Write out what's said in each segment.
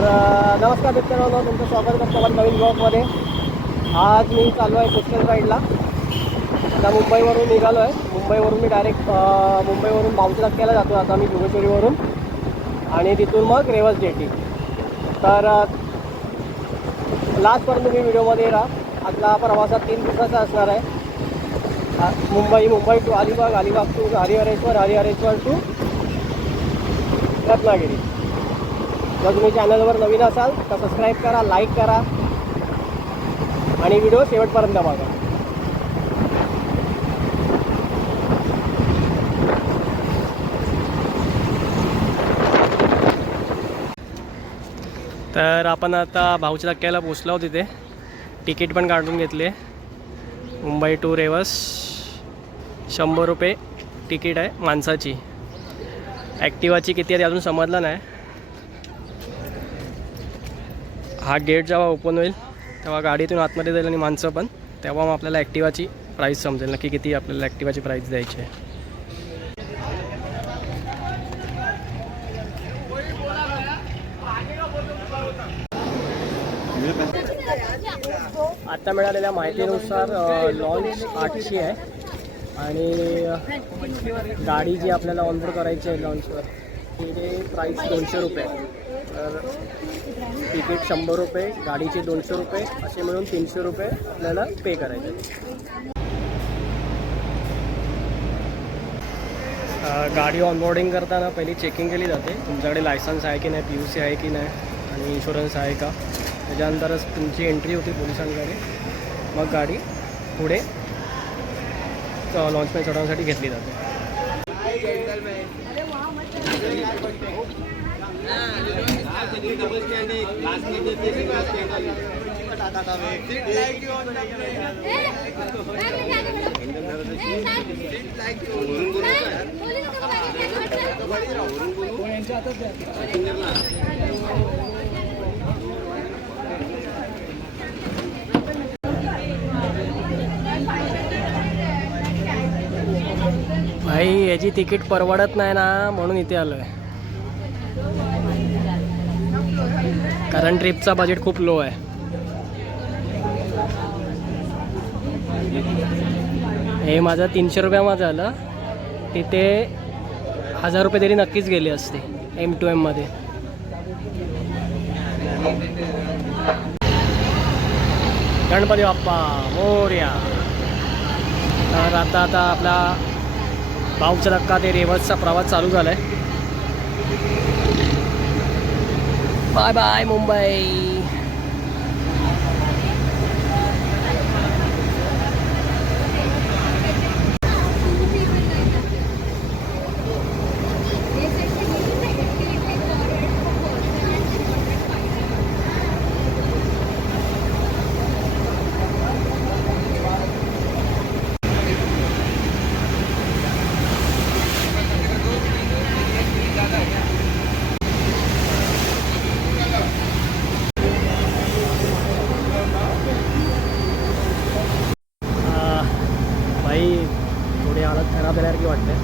नमस्कार मित्रांनो, तुमचं स्वागत करतो माझ्या नवीन ब्लॉगमध्ये. आज मी चालू आहे कोस्टल राईडला. आता मुंबईवरून निघालो आहे. मुंबईवरून मी डायरेक्ट मुंबईवरून बावचला केला जातो आता मी जोगेश्वरीवरून, आणि तिथून मग रेवस जेटी. तर लास्टपर्यंत तुम्ही व्हिडिओमध्ये राहा. आपला प्रवासात 3 दिवसाचा असणार आहे. Mumbai to Alibaug, Alibaug to Harihareshwar, Harihareshwar to Ratnagiri. जर तुम्ही चॅनलवर नवीन असाल तर सबस्क्राईब करा, लाईक करा आणि व्हिडिओ शेवटपर्यंत बघा. तर आपण आता भाऊच्या धक्क्याला पोचलो आहोत. तिथे तिकीट पण काढून घेतले. मुंबई टू रेवस 100 रुपये तिकीट आहे माणसाची. ॲक्टिवाची किती आहे अजून समजलं नाही. हा गेट जेव्हा ओपन होईल तेव्हा गाडीतून आतमध्ये जाईल आणि माणसं पण, तेव्हा मग आपल्याला ॲक्टिवाची प्राईस समजेल नक्की किती आपल्याला ॲक्टिवाची प्राईस द्यायची आहे. आता मिळालेल्या माहितीनुसार लॉन्च 800 आहे आणि गाडी जी आपल्याला ऑनबोर्ड करायची आहे लॉन्चवर तिथे प्राईस 200 रुपये आहे. तर तिकीट 100 रुपये, गाडीचे 200 रुपये, असे मिळून 300 रुपये आपल्याला पे करायचे. गाडी ऑनबोर्डिंग करताना पहिली चेकिंग केली जाते. तुमच्याकडे लायसन्स आहे की नाही, PUC आहे की नाही आणि इन्शुरन्स आहे का. त्याच्यानंतरच तुमची एंट्री होती पोलिसांकडे. मग गाडी पुढे लॉन्चमध्ये चढवण्यासाठी घेतली जाते. भाई याची तिकीट परवडत नाही ना, म्हणून इथे आलो आहे. कारण ट्रिपचा बजेट खूप लो आहे. हे माझं 300 रुपयामध्ये झालं. तिथे 1000 रुपये तरी नक्कीच गेले असते M2M मध्ये. गणपती बाप्पा मोरया. तर आता आपला भाऊचा धक्का ते रेवसचा प्रवास चालू झाला आहे. Bye bye Mumbai. भाई थोडी हालत खराब झाल्यासारखी वाटते.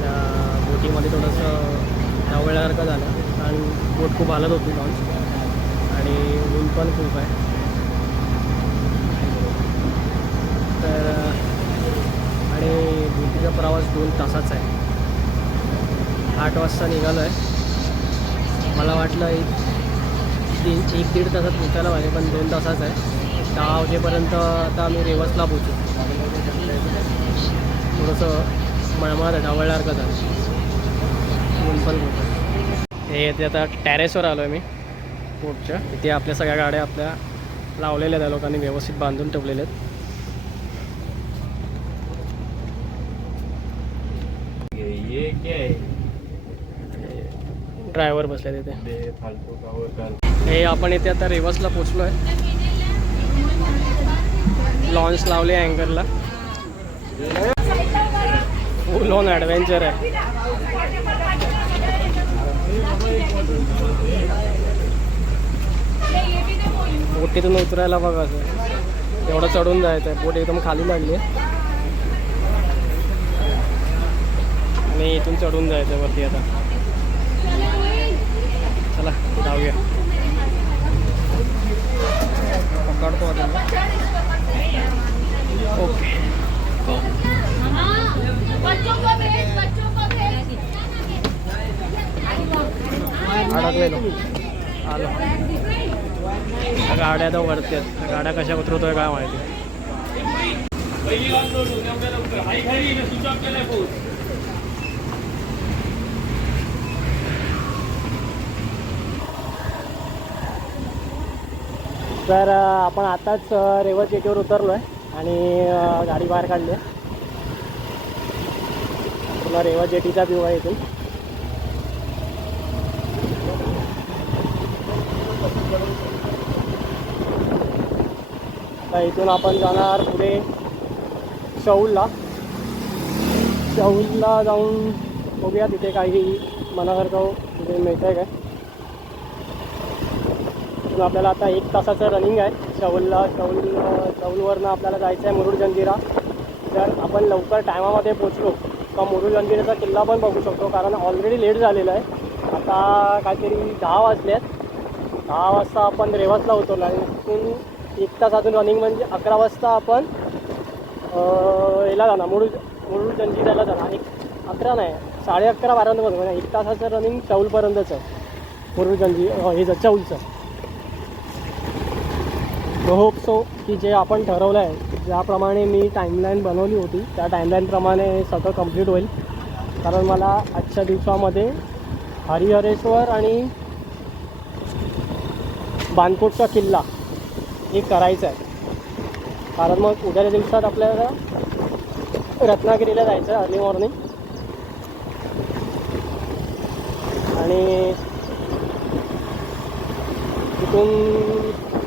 त्या बोटीमध्ये थोडंसं धावल्यासारखं झालं कारण बोट खूप हालत होती लॉन्च आणि ऊन पण खूप आहे. तर आणि बोटीचा प्रवास 2 तासाचा आहे. 8 वाजता निघालो आहे. मला वाटलं 1-1.5 तासात पोचायला पाहिजे, पण 2 तासाचा आहे. 10 वाजेपर्यंत आता आम्ही रेवसला पोचू. थोडंसं मळमळत ढावळल्यासारखं झालं. ऊन पण खूप आहे. हे येते आता टॅरेसवर आलो आहे मी पोर्टच्या. इथे आपल्या सगळ्या गाड्या आपल्या लावलेल्या त्या लोकांनी व्यवस्थित बांधून ठेवलेल्या आहेत. ड्रायव्हर बसले तिथे. हे आपण इथे आता रेवसला पोचलो आहे. लॉन्च लावले अँगरला. फुल ऑन ॲडव्हेंचर आहे. बोटीतून उतरायला बघा असं एवढं चढून जायचं आहे. बोट एकदम खाली लागली आहे आणि इथून चढून जायचं वरती. आता चला जाऊया. पकडतो आता ओके अडकलेलो आलो गाड्या तर वरती आहेत गाड्या कशा उतरवतोय काय माहिती तर आपण आताच रेवत जेटीवर उतरलो आहे आणि गाडी बाहेर काढली आहे पूर्ण रेवत जेटीचा व्ह्यू आहे इथून तर इथून आपण जाणार पुढे शौलला जाऊन बघूया तिथे काही मनासारखं तिथे मिळतं आहे काय आपल्याला आता 1 तासाचं रनिंग आहे शौलवरनं आपल्याला जायचं आहे मुरुड जंजिरा जर आपण लवकर टायमामध्ये पोचलो तर मुरुड जंजिराचा किल्ला पण बघू शकतो कारण ऑलरेडी लेट झालेलं आहे आता काहीतरी 10 वाजले आहेत 10 वाजता आपण रेवासला उतरलो आणि तिथून 1 तास अजून रनिंग म्हणजे 11 वाजता आपण याला जाणार मुरुड जंजिराला जाणार 11 नाही 11:30 12 म्हणजे 1 तासाचं रनिंग शौलपर्यंतच आहे मुरुड हे चौलचं होप सो की जे आपण ठरवलं आहे ज्याप्रमाणे मी टाईमलाईन बनवली होती त्या टाईमलाईनप्रमाणे सगळं कंप्लीट होईल कारण मला आजच्या दिवसामध्ये हरिहरेश्वर आणि बाणकोटचा किल्ला हे करायचं आहे कारण मग उद्याच्या दिवसात आपल्याला रत्नागिरीला जायचं आहे अर्ली मॉर्निंग आणि तिथून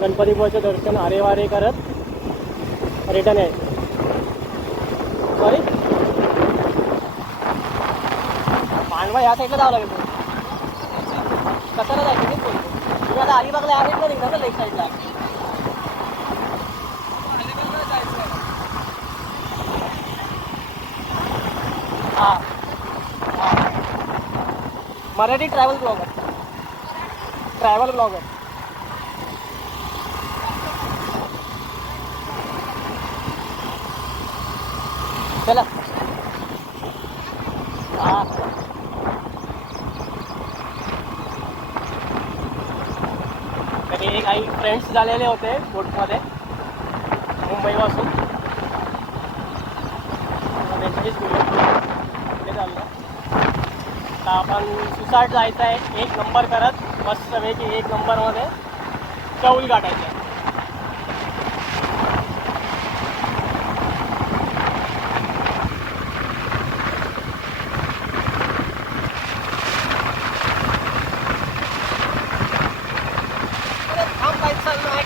गणपतीपुळ्याचं दर्शन आरेवारे करत रिटर्न आहे सॉरी मांडवा या साईडला जावं लागेल कशाला जायचं तेच बोलतो तुम्ही आता अलिबागला या साईडला निघणार ना लेफ्ट साईडला हां मराठी ट्रॅव्हल ब्लॉगर चला हां तरी काही फ्रेंड्स झालेले होते बोटमध्ये मुंबईपासून त्यांच्याशीच पुढे चाललं तर आपण सुसाट जायचं आहे 1 नंबर करत मस्तपैकी 1 नंबरमध्ये चौल गाठायचं आहे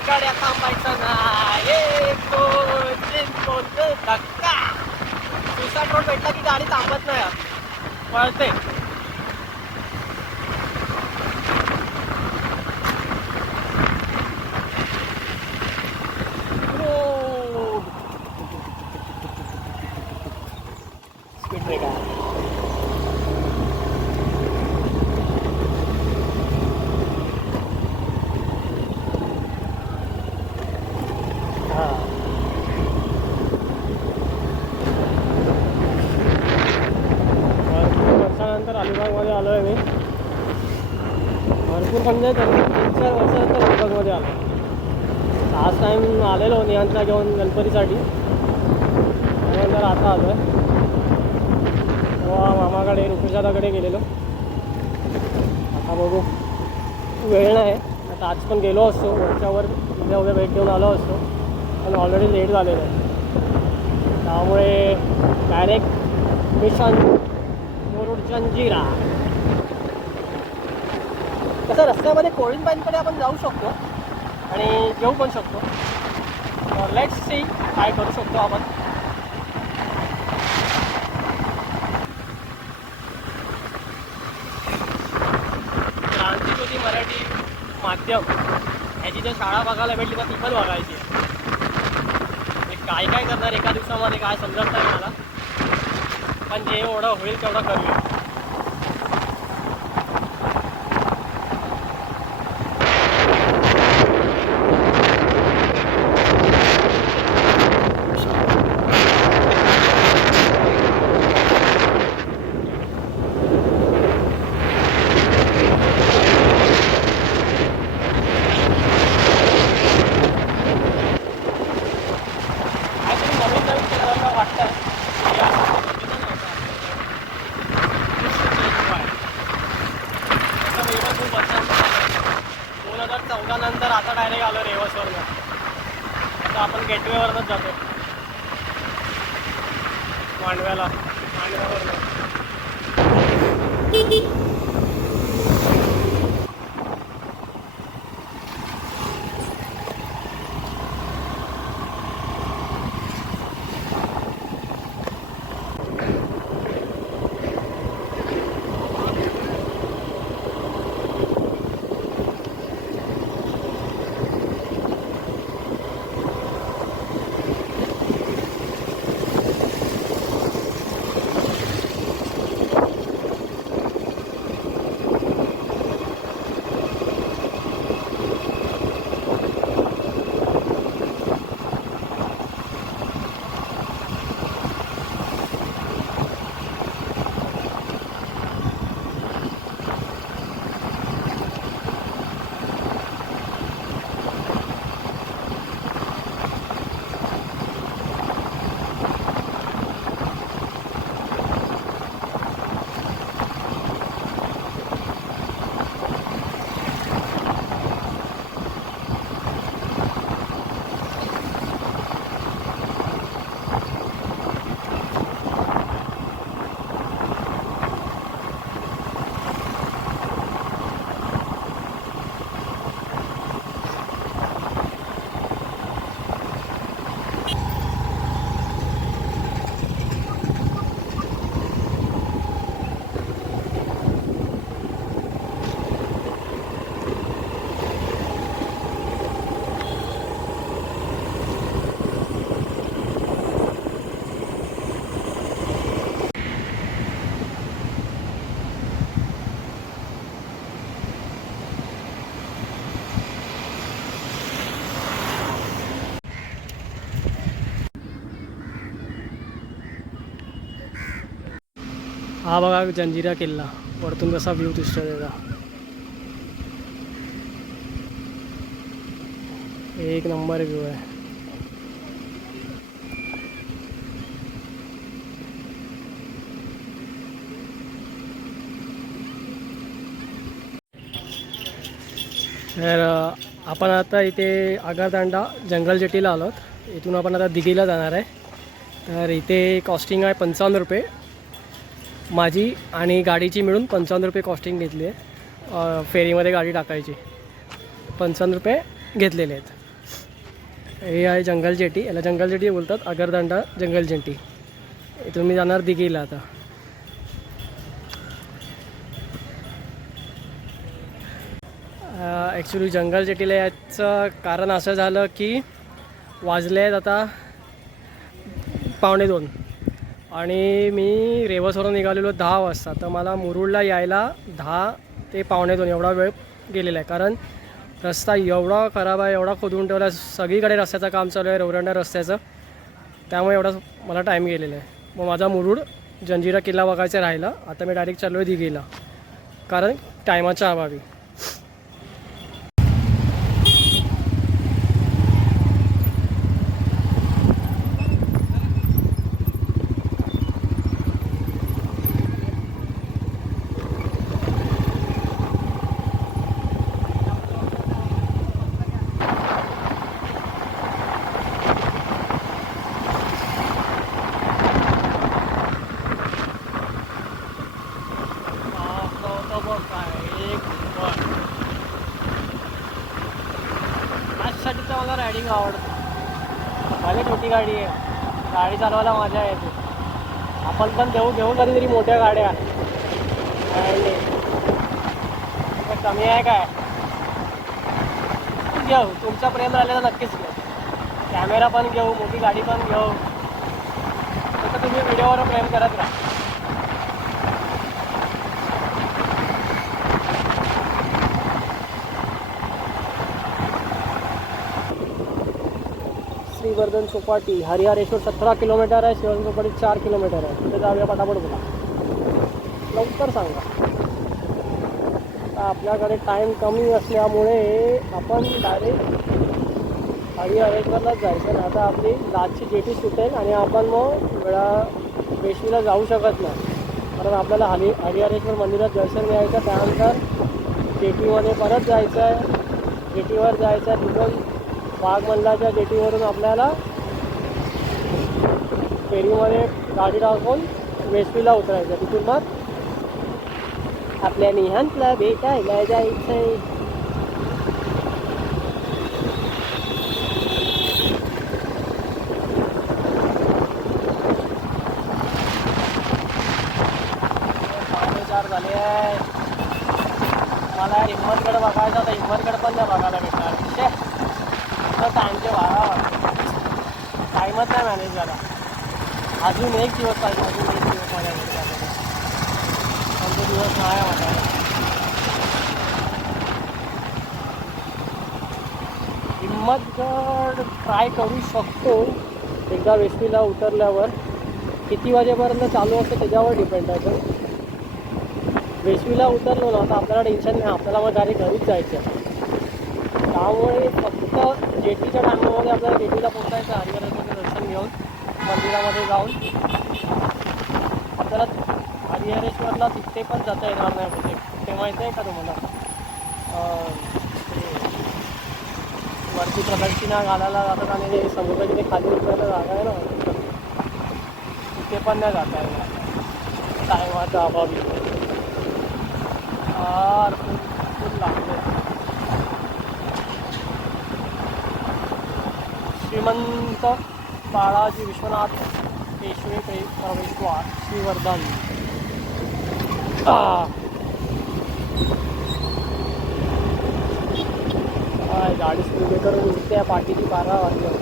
गाड्या थांबायचं नाही धक्का सुसाट रोड भेटला की गाडी थांबत नाही पळते स्पीड ब्रेकर वर्षानंतर अलिबागमध्ये आलो आहे मी भरपूर म्हणजे 3-4 वर्षानंतर अलिबागमध्ये आलो लास्ट टाईम आलेलो नियंत्रण घेऊन गणपतीसाठी त्यानंतर आता आलो आहे तेव्हा मामाकडे रुपेशादाकडे गेलेलो आता बघू वेळ नाही आता आज पण गेलो असतो वरच्यावर उद्या भेट देऊन आलो असतो पण ऑलरेडी लेट झालेलं आहे त्यामुळे डायरेक्ट मिशन मुरुड जंजिरा तसं रस्त्यामध्ये कोळींबाईंकडे आपण जाऊ शकतो आणि येऊ पण शकतो लेट्स सी काय करू शकतो आपण क्रांतिज्योती मराठी माध्यम ह्याची जर शाळा बघायला भेटली तर ती पण बघायची काय काय करणार एका दिवसामध्ये काय समजत नाही मला पण जे एवढं होईल तेवढं करूया नंतर आता डायरेक्ट आलो रेवसवरनं. आता आपण गेटवेवरनंच जातो मांडव्यावरनं. हा बघा जंजिरा किल्ला वरतून कसा व्ह्यू दिसतो त्याचा. एक नंबर व्ह्यू आहे. तर आपण आता इथे आगरदांडा जंगल जेटीला आलोत. इथून आपण आता दिघीला जाणार आहे. तर इथे कॉस्टिंग आहे 55 रुपये. माझी आणि गाडीची मिळून 55 रुपये कॉस्टिंग घेतली आहे. फेरीमध्ये गाडी टाकायची 55 रुपये घेतलेले आहेत. हे आहे जंगल जेटी. याला जंगल जेटी बोलतात, आगरदांडा जंगल जेटी. इथून मी जाणार दिघीला आता. ॲक्च्युली जंगल जेटीला याचं कारण असं झालं की वाजले आहेत आता 1:45 आणि मी रेवसवरून निघालेलो 10 वाजता. तर मला मुरुडला यायला 10 ते 1:45 एवढा वेळ गेलेला आहे. कारण रस्ता एवढा खराब आहे, एवढा खोदून ठेवला, सगळीकडे रस्त्याचं काम चालू आहे, रोरंडा रस्त्याचं. त्यामुळे एवढा मला टाईम गेलेला आहे. मग माझा मुरुड जंजिरा किल्ला बघायचा राहिला. आता मी डायरेक्ट चाललो आहे दिघीला कारण टायमाच्या अभावी. साठी तर मला रायडिंग आवडतं. माझी छोटी गाडी आहे, गाडी चालवायला मजा येते. आपण पण घेऊ कधीतरी मोठ्या गाड्या. कमी आहे काय? घेऊ, तुमचा प्रेम राहिला तर नक्कीच घेऊ. कॅमेरा पण घेऊ, मोठी गाडी पण घेऊ. तसं तुम्ही व्हिडिओवर प्रेम करत राहा. श्रीवर्धन चौपाटी, हरिहरेश्वर 17 किलोमीटर आहे. श्रीवर्धन चौपाटी 4 किलोमीटर आहे. तिथे जाऊया पटापट. बोला लवकर सांगा. आता आपल्याकडे टाईम कमी असल्यामुळे आपण डायरेक्ट हरिहरेश्वरलाच जायचं. आता आपली लास्टची जेटी सुटेल आणि आपण मग वेशीला जाऊ शकत नाही. कारण आपल्याला हरिहरेश्वर मंदिरात दर्शन घ्यायचं, त्यानंतर जेटीमध्ये परत जायचं आहे जेटीवर जायचं. तिथून बागमल्लाच्या जेटीवरून आपल्याला फेरीमध्ये गाडी टाकून वेस्टवीला उतरायचं. तिथून मग आपल्या निहांतला भेटायला जायचं आहे. झाले आहे. मला हिम्मतगड बघायचा तर हिम्मतगड पण नाही बघायला भेटणार. टाईमचे 12 वाजता टाईमच नाही मॅनेज झाला. अजून एक दिवस पाहिजे. अजून एक दिवस माझ्या घरी पण तो दिवस नाही वाटायला. हिम्मतगड ट्राय करू शकतो एकदा वेस्टवीला उतरल्यावर. किती वाजेपर्यंत चालू असतं त्याच्यावर डिपेंड आहे. पण वेस्टवीला उतरलो ना तर आपल्याला टेन्शन नाही. आपल्याला मग डायरेक्ट घरीच जायचं आहे. त्यामुळे फक्त जेटीच्या टायमामध्ये आपल्याला जेटीला पोहोचायचं. हरिहरेश्वरचं दर्शन घेऊन मंदिरामध्ये जाऊन आपल्याला हरिहरेश्वरला तिथे पण जाता येणार नाही. म्हणजे ते माहिती आहे का तुम्हाला? वरती प्रदक्षिणा घालायला जातात आणि ते समुद्राची ते खाली उतरायला जागा आहे ना, तिथे पण नाही जाता येणार टायमाचा अभावी. फुल लागते. श्रीमंत बाळाजी विश्वनाथ पेशवे प्रवेशद्वार श्रीवर्धन. गाडी सुरू करून उठते पाठीची 12 वाजलं.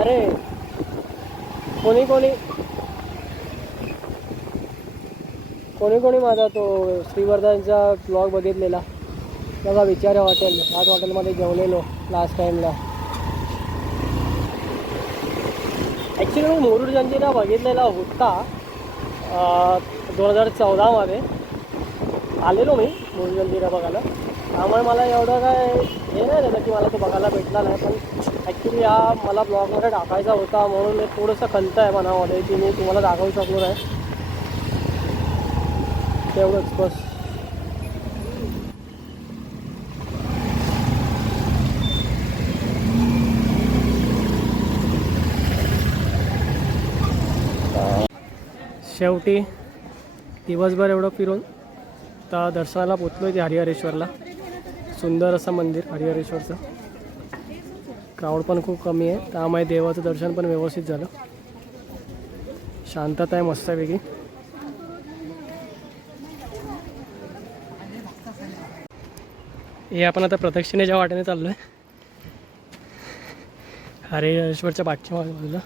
अरे कोणी माझा तो श्रीवर्धनचा ब्लॉग बघितलेला बघा. विचार हॉटेल, ह्याच हॉटेलमध्ये जेवलेलो लास्ट टाईमला. ॲक्च्युली मी मुरुड जंजिरा बघितलेला होता 2014मध्ये. आलेलो मी मुरुड जंजिरा बघायला. त्यामुळे मला एवढं काय हे नाही झालं की मला तो बघायला भेटला नाही. पण ॲक्च्युली हा मला ब्लॉगमध्ये टाकायचा होता म्हणून मी थोडंसं खंत आहे मनामध्ये की मी तुम्हाला दाखवू शकलो नाही. तेवढंच बस. शेवटी दिवसभर एवढं फिरून आता दर्शनाला पोचलो आहे. ते हरिहरेश्वरला सुंदर असं मंदिर हरिहरेश्वरचं. क्राऊड पण खूप कमी आहे त्यामुळे देवाचं दर्शन पण व्यवस्थित झालं. शांतता आहे मस्त वेगळी. हे आपण आता प्रदक्षिणेच्या वाटेने चाललो आहे हरिहरेश्वरच्या पाठच्या बाजूला.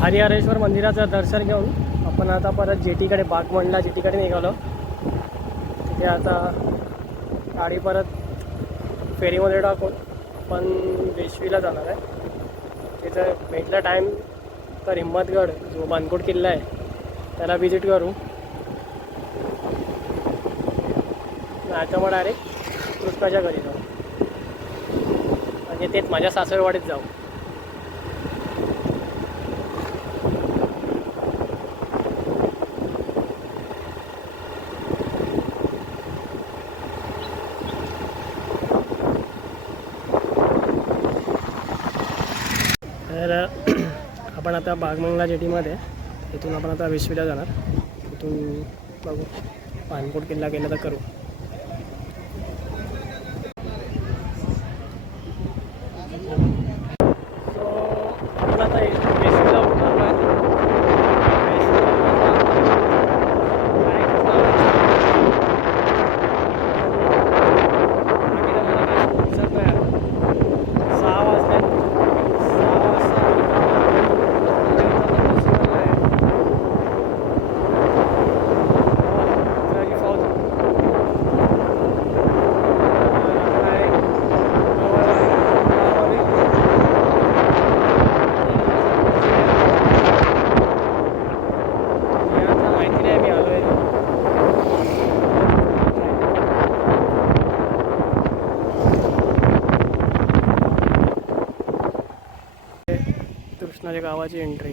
हरिहरेश्वर मंदिराचं दर्शन घेऊन आपण आता परत जेटीकडे बागमंडला जेटीकडे निघालो. तिथे आता गाडी परत फेरीमध्ये टाकून आपण वेस्टवीला जाणार आहे. तिथं भेटला टाईम तर हिम्मतगड जो बानकोट किल्ला आहे त्याला व्हिजिट करू. त्याच्यामुळे डायरेक्ट कृष्णाच्या घरी जाऊ म्हणजे तेच माझ्या सासरवाडीत जाऊ. तर आपण आता बागमंगला जेटीमध्ये इथून आपण आता वेस्टवीला जाणार. इथून बघू बानकोट किल्ला गेला तर करू. सो आपण आता वेस्टवीला उतरलो आहे. असणाऱ्या गावाची एंट्री.